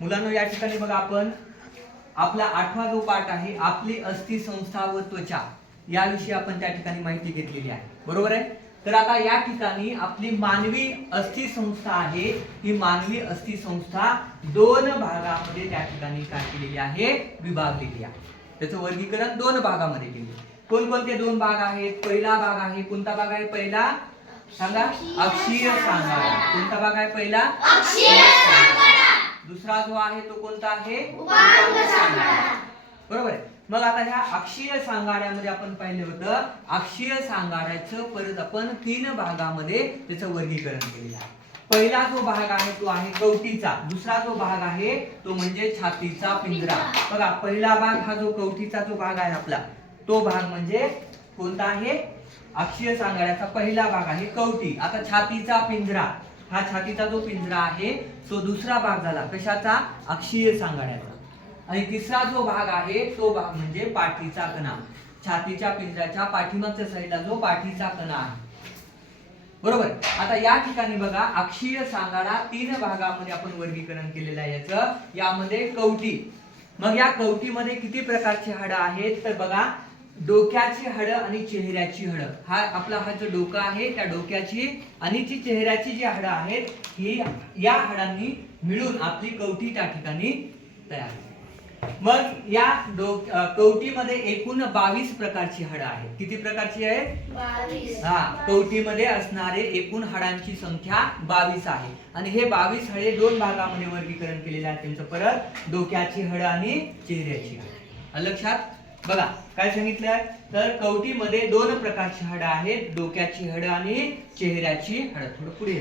मुलांना या ठिकाणी बघा आपण आपला आठवा जो पाठ आहे आपली अस्थि संस्था व त्वचा याविषयी आपण त्या ठिकाणी माहिती घेतलेली आहे. बरोबर आहे? तर आता या ठिकाणी आपली मानवी अस्थि संस्था आहे. ही मानवी अस्थि संस्था दोन भागामध्ये त्या ठिकाणी काय केलेली आहे? विभागलेली आहे. त्याचं वर्गीकरण दोन भागामध्ये केले कोणकोणते दोन भाग आहेत? पहिला भाग आहे कोणता भाग आहे पहिला? सांगा. अक्षीय सांगा. कोणता भाग आहे पहिला? दुसरा जो आहे तो कोणता आहे? बरोबर आहे. मग आता ह्या अक्षीय सांगाड्यामध्ये आपण पाहिलं होतं. अक्षीय सांगाड्याचं परत आपण तीन भागामध्ये त्याचं वर्गीकरण केलेलं आहे. पहिला जो भाग आहे तो आहे कवटीचा दुसरा जो भाग आहे तो म्हणजे छातीचा पिंजरा. बघा पहिला भाग हा जो कवटीचा जो भाग आहे आपला तो भाग म्हणजे कोणता आहे? अक्षीय सांगाड्याचा पहिला भाग आहे कवटी आता छातीचा पिंजरा. हा छातीचा जो पिंजरा आहे तो दुसरा भाग झाला. कशाचा? अक्षीय सांगाड्याचा आणि तिसरा जो भाग आहे तो भाग म्हणजे पाठीचा कणा. छातीच्या पिंजऱ्याच्या पाठीमागच्या साईडला जो पाठीचा कणा आहे. बरोबर? आता या ठिकाणी बघा अक्षीय सांगाडा तीन भागामध्ये आपण वर्गीकरण केलेलं आहे याचं. यामध्ये कवटी. मग या कवटीमध्ये किती प्रकारची हाडं आहेत? तर बघा डोक्याची हाडं आणि चेहऱ्याची हाडं. हा आपला हा जो डोका आहे त्या डोक्याची आणि जी चेहऱ्याची जी हाडं आहेत ही या हाडांनी मिळून आपली कवटी त्या ठिकाणी तयार होते. मग या डो अ, कवटीमध्ये एकूण बावीस प्रकारची हाडं आहेत. किती प्रकारची आहेत? हा कवटीमध्ये असणारे एकूण हाडांची संख्या बावीस आहे. आणि हे बावीस हडे दोन भागामध्ये वर्गीकरण केलेले आहे त्यांचं. परत डोक्याची हड आणि चेहऱ्याची हड. लक्षात? बघा काय सांगितलंय? तर कवटीमध्ये दोन प्रकारची हड आहेत डोक्याची हड आणि चेहऱ्याची हड. थोडं पुढे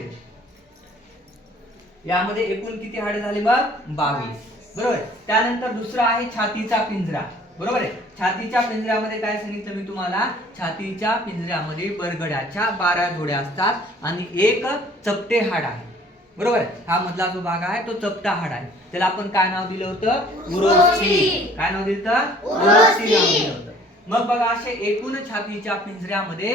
यामध्ये एकूण किती हाड झाले बघ? बावीस. बरोबर? त्यानंतर दुसरा आहे छातीचा पिंजरा. बरोबर आहे? छातीच्या पिंजऱ्यामध्ये काय सांगितलं मी तुम्हाला? छातीच्या पिंजऱ्यामध्ये बरगड्याच्या बारा जोड्या असतात आणि एक चपटे हाड आहे. बरोबर आहे? हा मधला जो भाग आहे तो चपटा हाड आहे. त्याला आपण काय नाव दिलं होतं? उरोस्थी काय नाव दिलं होतं? उरोस्थी नाव दिलं होतं. मग बघा असे एकूण छातीच्या पिंजऱ्यामध्ये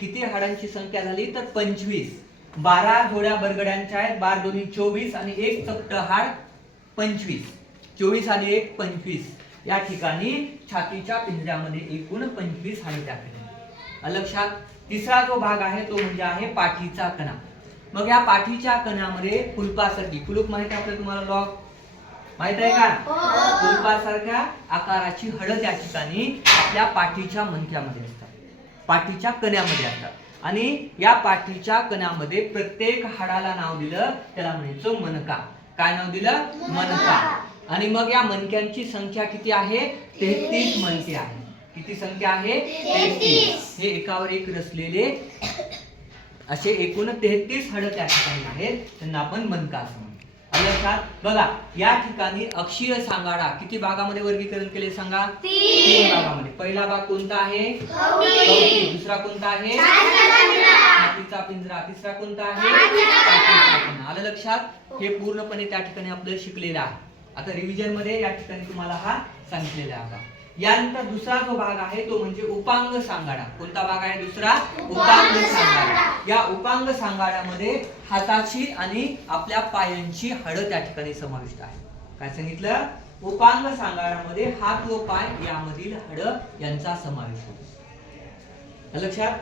किती हाडांची संख्या झाली? तर पंचवीस. बारा जोड्या बरगड्यांच्या आहेत. बार दोन्ही चोवीस आणि एक चपट हाड पंचवीस. चोवीस आणि एक पंचवीस. या ठिकाणी छातीच्या पिंजऱ्यामध्ये एकूण पंचवीस हाडे आलं लक्षात तिसरा जो भाग आहे तो म्हणजे आहे पाठीचा कणा. मग या पाठीच्या कणामध्ये कुलपासारखी कुलूप माहिती आहे आपल्याला तुम्हाला लॉक माहीत आहे का? कुलपासारख्या आकाराची हड त्या ठिकाणी आपल्या पाठीच्या मणक्यामध्ये असतात. पाठीच्या कण्यामध्ये असतात. आणि या पाठीच्या कणामध्ये प्रत्येक हाडाला नाव दिलं त्याला म्हणायचं मनका. काय नाव दिलं? मनका. आणि मग या मणक्यांची संख्या किती आहे? तेहतीस मणके आहे. किती संख्या आहे? तेहतीस. हे एकावर एक रचलेले असे एकूण तेहतीस हड त्या ठिकाणी आहेत त्यांना आपण मनका असं म्हणतो लक्षात? बघा या ठिकाणी अक्षीय सांगाडा किती भागामध्ये वर्गीकरण केले सांगा? तीन. भागामध्ये. पहिला भाग कोणता आहे. दुसरा कोणता आहे? छातीचा पिंजरा. तिसरा कोणता आहे. आलं लक्षात? हे पूर्णपणे त्या ठिकाणी आपलं शिकलेलं आहे. आता रिव्हिजनमध्ये या ठिकाणी तुम्हाला हा सांगितलेला आहे. यानंतर दुसरा जो भाग आहे तो म्हणजे उपांग सांगाडा. कोणता भाग आहे दुसरा? उपांग सांगाडा. या उपांग सांगाड्यामध्ये हाताची आणि आपल्या पायांची हड त्या ठिकाणी समाविष्ट आहे. काय सांगितलं? उपांग सांगाड्यामध्ये हात व पाय यामधील हड यांचा समावेश होतो. लक्षात?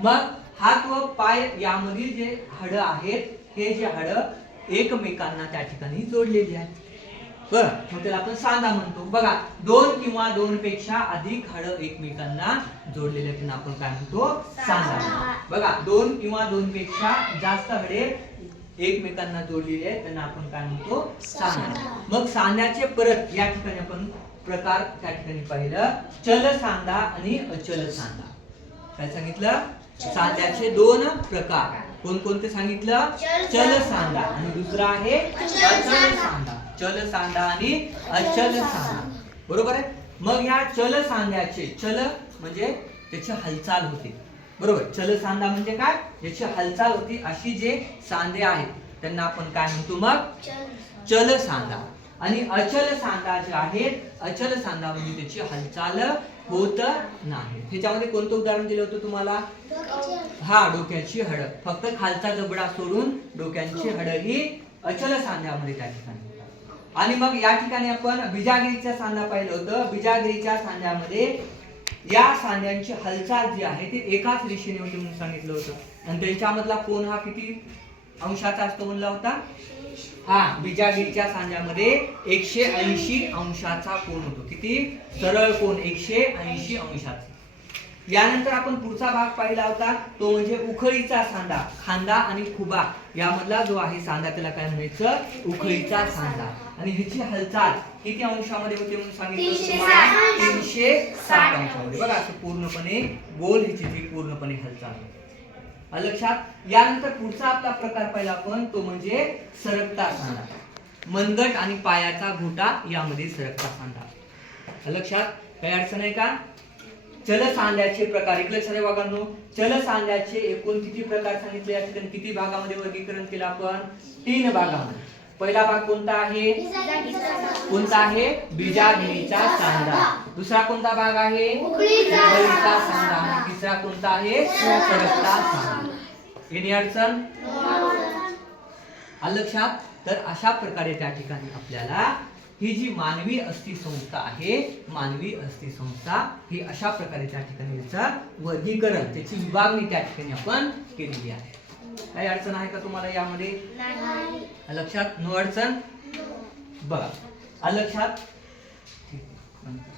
मग हात व पाय यामधील जे हड आहेत हे जे हड एकमेकांना त्या ठिकाणी जोडलेली आहेत. बरं मग त्याला आपण सांधा म्हणतो. बघा दोन किंवा दोन पेक्षा अधिक हाड एकमेकांना जोडलेले त्यांना आपण काय म्हणतो? सांधा. बघा दोन किंवा दोन पेक्षा जास्त हडे एकमेकांना जोडलेले आहेत. त्यांना आपण काय म्हणतो? सांधा. मग सांध्याचे परत या ठिकाणी आपण प्रकार त्या ठिकाणी पाहिलं. चल सांधा आणि अचल सांधा. काय सांगितलं? सांध्याचे दोन प्रकार. कोणकोणते सांगितलं? चल सांधा. आणि दुसरा आहे अचल सांधा. चल सांधा आणि अचल सांधा बरोबर आहे? मग ह्या चल सांध्याचे चल म्हणजे त्याची हालचाल होते. बरोबर? चल सांधा म्हणजे काय? ज्याची हालचाल होती अशी जे सांधे आहेत. त्यांना आपण काय म्हणतो मग? चल सांधा आणि अचल सांधा जे आहेत अचल सांधा म्हणजे त्याची हालचाल होत नाही. ह्याच्यामध्ये कोणतं उदाहरण दिलं होतं तुम्हाला? हा डोक्याची हड फक्त खालचा जबडा सोडून डोक्यांची हड ही अचल सांध्यामध्ये त्या ठिकाणी. आणि मग या ठिकाणी आपण बिजागिरीचा सांधा पाहिलं होतं. बिजागिरीच्या सांध्यामध्ये या सांध्यांची हालचाल जी आहे ती एकाच दिशेने होती म्हणून सांगितलं होतं. आणि त्यांच्यामधला कोण हा किती अंशाचा असतो म्हणला होता? हा बिजागिरीच्या सांध्यामध्ये एकशे ऐंशी अंशाचा कोण होतो. किती? सरळ कोण एकशे ऐंशी अंशाचा. यानंतर आपण पुढचा भाग पाहिला होता तो म्हणजे उखळीचा सांधा खांदा आणि खुबा. यामधला जो आहे सांधा त्याला काय म्हणायचं? उखळीचा सांधा आणि ह्याची हालचाल किती अंशामध्ये होते म्हणून सांगितलं तीनशे? साठ. अंशामध्ये. बघा असं पूर्णपणे गोल ह्याची जी पूर्णपणे हालचाल लक्षात यानंतर पुढचा आपला प्रकार पाहिला आपण तो म्हणजे सरकता सांधा मनगट आणि पायाचा घोटा यामध्ये सरकता सांधा आलं लक्षात काही अडचण आहे का? चल सांध्याचे प्रकार. एक लक्षात आहे बघांनो चल सांध्याचे एकूण किती प्रकार सांगितले या ठिकाणी? किती भागामध्ये वर्गीकरण केलं आपण? तीन भागामध्ये. पहिला भाग कोणता आहे? कोणता आहे? बीजाग्नीचा सांधा. दुसरा कोणता भाग आहे? सांधा. आणि तिसरा कोणता आहे? सरकता सांधा. येणे अडचण लक्षात? तर अशा प्रकारे त्या ठिकाणी आपल्याला ही जी मानवी अस्थि संस्था आहे मानवी अस्थि संस्था ही अशा प्रकारे त्या ठिकाणी याचं वर्गीकरण त्याची विभागणी त्या ठिकाणी आपण केलेली आहे. काही अडचण आहे का तुम्हाला यामध्ये? लक्षात? नो अडचण? बघा. लक्षात? ठीक.